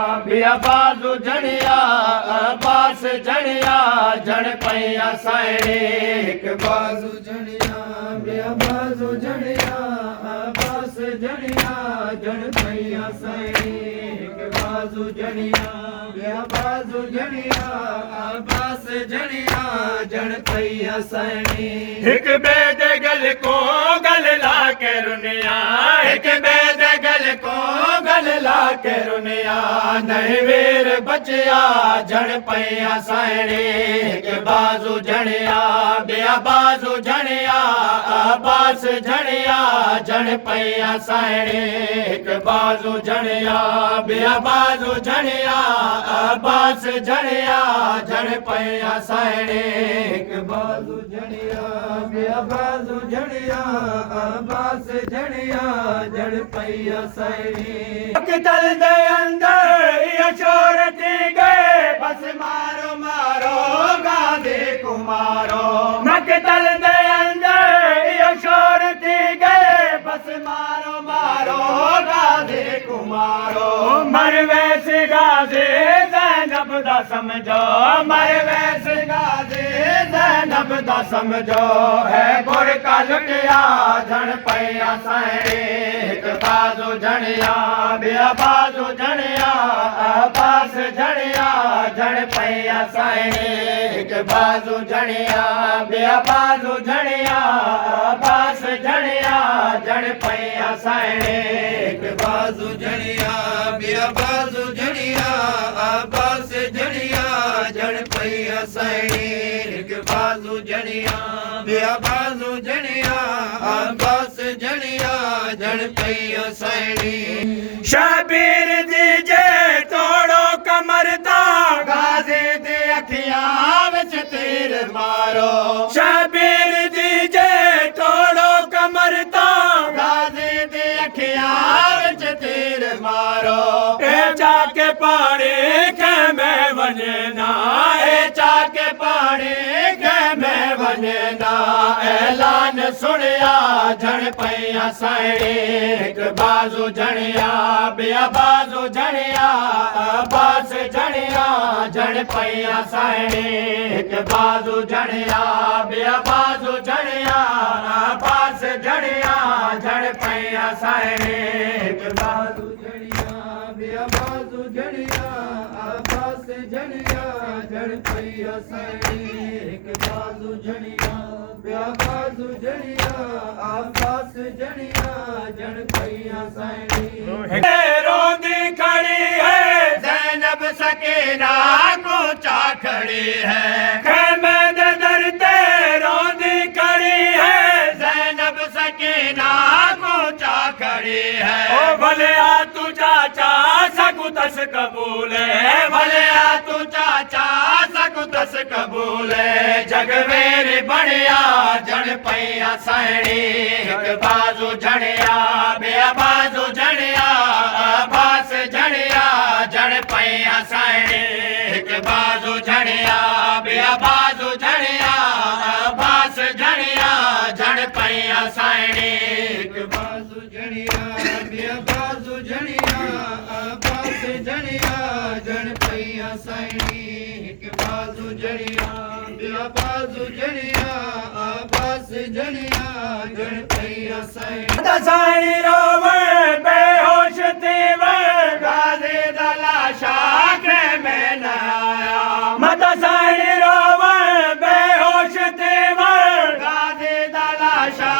बिया बाजू जड़िया बास जड़िया जड़ पैया साइडे एक बाजू जड़िया बिया बाजू जड़िया बास जड़िया जड़ पैया साइडे एक बाजू जड़िया बिया बाजू जड़िया बास जड़िया जड़ पैया साइडे एक बेद गल को गल ला के रुनिया एक बेद गल को गल ला के रुनिया नहीं वीर बचिया जड़ पैया साइडे के बाजू जड़िया बिया बाजू जड़िया बास जड़िया जड़ पैया साइडे के बाजू जड़िया बिया बाजू जड़िया बास जड़िया जड़ पैया साइडे के बाजू जड़िया बिया बाजू जड़िया बास जड़िया जड़ पैया साइडे तल दे अंदर छोड़ दी गए बस मारो मारो गांधी को मारो मकतल दे अंदर छोड़ दी गए बस मारो मारो गांधी को मारो मर वैसे गाजे ज़ैनब दा समझो मर वैसे गाजे ज़ैनब दा समझो है गुर का लुटिया जड़ पैया साइडे एक बाजू जड़िया बिया बाजू जड़िया बास जड़िया जड़ पैया साइडे एक बाजू जड़िया बिया बाजू जड़िया बास जड़िया जड़ पैया साइडे एक बाजू जड़िया बिया बाजू जड़िया बास जड़िया जड़ पैया साइडे एक बाजू जड़िया बिया बाजू जड़िया बास जड़िया जड़ पैया साइडे शबीर दीजे तोड़ो कमर दा गाजी दे अखियां विच तीर मारो शबीर दीजे तोड़ो कमर दा गाजी दे अखियां विच तीर मारो ए जाके पानी के मैं वजना ए जाके पानी के मैं वजना ऐलान सुनिया जड़ पैया साइडे एक बाजू जड़िया बिया बाजू जड़िया बास जड़िया जड़ पैया साइडे एक बाजू जड़िया बिया बाजू जड़िया बास जड़िया जड़ पैया साइडे एक बाजू जड़िया बिया बाजू जड़िया बास जड़िया जड़ पैया साइडे एक बाजू जड़िया बिया बाजू जड़िया बास जड़िया जड़ पैया साइडे रोंदी खड़ी है ज़ैनब सकीना को चा खड़ी है खेमे दे दर ते रोंदी खड़ी है ज़ैनब सकीना को चा खड़ी है ओ भले आ तू चाचा सकुतस कबूल है भले आ तू चाचा सकुतस कबूल है जग मेरे बढ़िया जड़ पैया साइडे एक बाजू जड़िया बिया बाजू जड़िया बास जड़िया जड़ पैया साइडे एक बाजू जड़िया बिया बाजू जड़िया बास जड़िया जड़ पैया साइडे एक बाजू जड़िया बिया बाजू जड़िया बास जड़िया जड़ पैया साइडे एक बाजू जड़िया बिया बाजू जड़िया बास जड़िया जड़ पैया साइडे साइडी रोवे बेहोश तीवर गाजी दा लाशा के में न आया मता साइडी रोवे बेहोश तीवर गाजी दा लाशा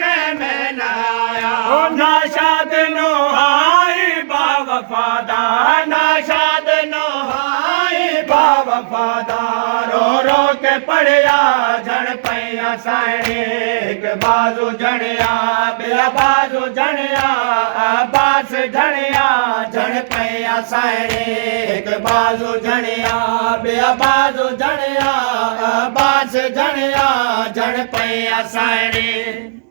के में न आया ओ नाशाद नो हाई बा वफादार नाशाद नो हाई बा वफादार रो रो के पड़िया जड़ पैया साइडे एक बाजू जड़िया बिया बाजू जड़िया बास जड़िया जड़ पैया साइडे एक बाजू जड़िया बिया बाजू जड़िया बास जड़िया जड़ पैया साइडे।